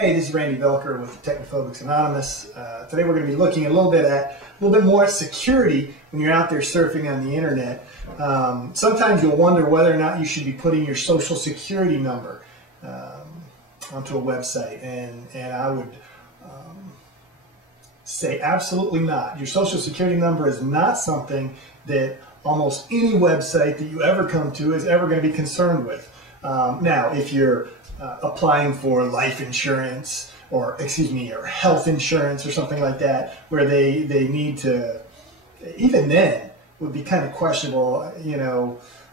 Hey, this is Randy Velker with Technophobics Anonymous. Today we're going to be looking a little bit more at security when you're out there surfing on the internet. Sometimes you'll wonder whether or not you should be putting your social security number onto a website, and I would say absolutely not. Your social security number is not something that almost any website that you ever come to is ever going to be concerned with. Now, if you're applying for life insurance or health insurance or something like that, where they need to, even then would be kind of questionable.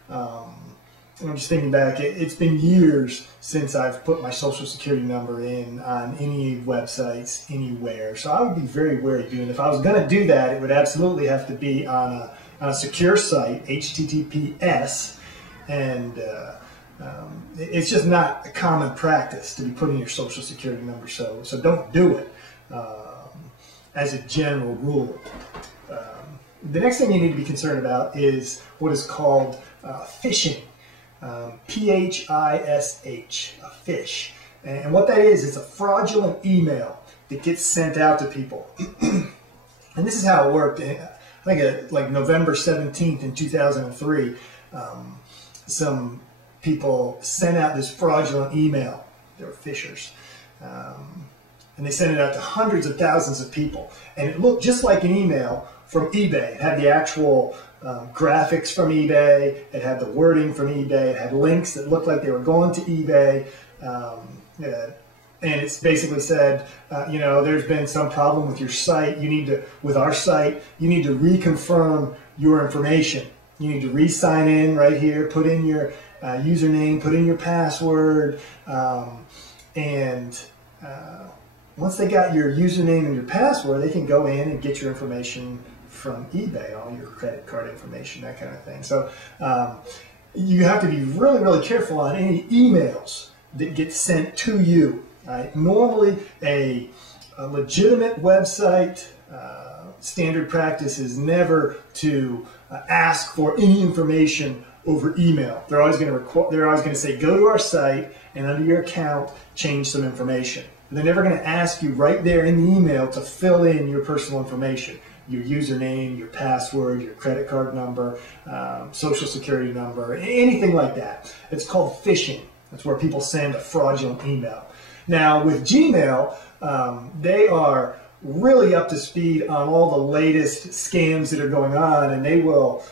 I'm just thinking back, it's been years since I've put my social security number in on any websites anywhere, so I would be very wary doing it. If I was going to do that, it would absolutely have to be on a secure site, HTTPS, and it's just not a common practice to be putting your social security number, so don't do it as a general rule. The next thing you need to be concerned about is what is called phishing, P-H-I-S-H, a phish. And what that is, it's a fraudulent email that gets sent out to people. And this is how it worked. I think like November 17th in 2003, some people sent out this fraudulent email. They were phishers. And they sent it out to hundreds of thousands of people. And it looked just like an email from eBay. It had the actual graphics from eBay. It had the wording from eBay. It had links that looked like they were going to eBay. And it's basically said, there's been some problem with your site. With our site, you need to reconfirm your information. You need to re-sign in right here, put in your username, put in your password, and once they got your username and your password, they can go in and get your information from eBay, all your credit card information, that kind of thing. So you have to be really, really careful on any emails that get sent to you. Right? Normally, a legitimate website standard practice is never to ask for any information over email. They're always going to say, go to our site and under your account, change some information. They're never going to ask you right there in the email to fill in your personal information, your username, your password, your credit card number, social security number, anything like that. It's called phishing. That's where people send a fraudulent email. Now with Gmail, they are really up to speed on all the latest scams that are going on, and they will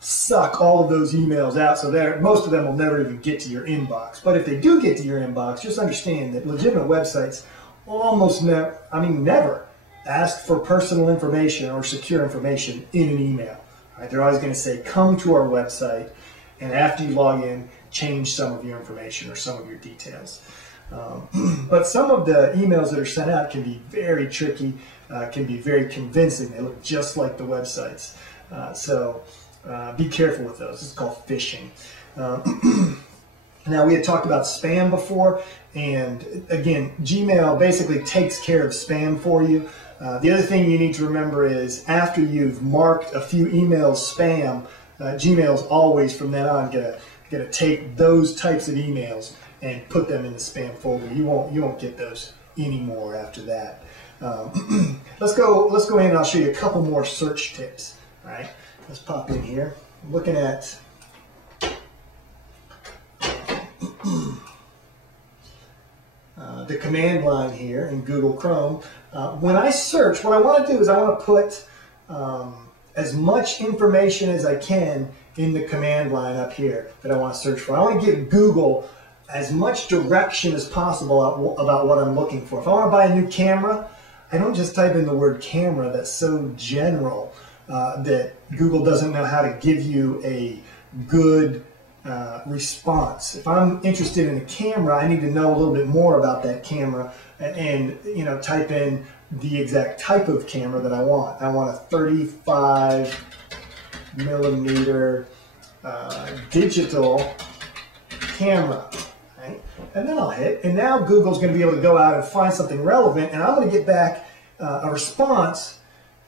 suck all of those emails out, so most of them will never even get to your inbox. But if they do get to your inbox, just understand that legitimate websites almost never ask for personal information or secure information in an email. Right? They're always going to say, come to our website, and after you log in, change some of your information or some of your details. But some of the emails that are sent out can be very tricky, can be very convincing. They look just like the websites. Be careful with those. It's called phishing. Now, we had talked about spam before, and again, Gmail basically takes care of spam for you. The other thing you need to remember is after you've marked a few emails spam, Gmail's always from then on going to take those types of emails and put them in the spam folder. You won't get those anymore after that. Let's go in and I'll show you a couple more search tips. All right, let's pop in here. I'm looking at the command line here in Google Chrome. When I search, what I want to do is I want to put as much information as I can in the command line up here that I want to search for. I want to give Google as much direction as possible about what I'm looking for. If I want to buy a new camera, I don't just type in the word camera. That's so general that Google doesn't know how to give you a good response. If I'm interested in a camera, I need to know a little bit more about that camera and type in the exact type of camera that I want. I want a 35 millimeter digital camera. Right? And then I'll hit, and now Google's going to be able to go out and find something relevant, and I'm going to get back a response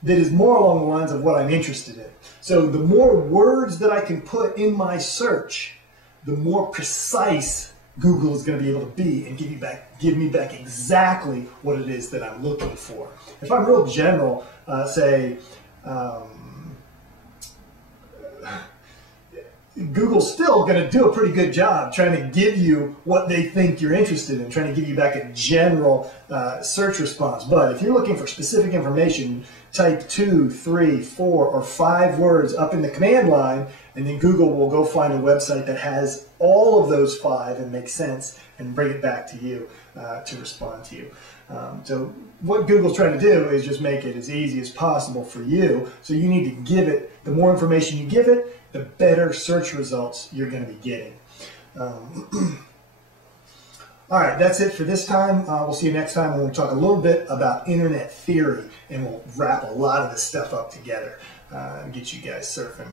that is more along the lines of what I'm interested in. So the more words that I can put in my search, the more precise Google is going to be able to be and give me back exactly what it is that I'm looking for. If I'm real general, say, Google's still going to do a pretty good job trying to give you what they think you're interested in, trying to give you back a general search response. But if you're looking for specific information, type 2, 3, 4, or 5 words up in the command line, and then Google will go find a website that has all of those 5 and makes sense and bring it back to you to respond to you. So what Google's trying to do is just make it as easy as possible for you. So you need to give it, the more information you give it, the better search results you're going to be getting. All right, that's it for this time. We'll see you next time when we talk a little bit about internet theory, and we'll wrap a lot of this stuff up together and get you guys surfing.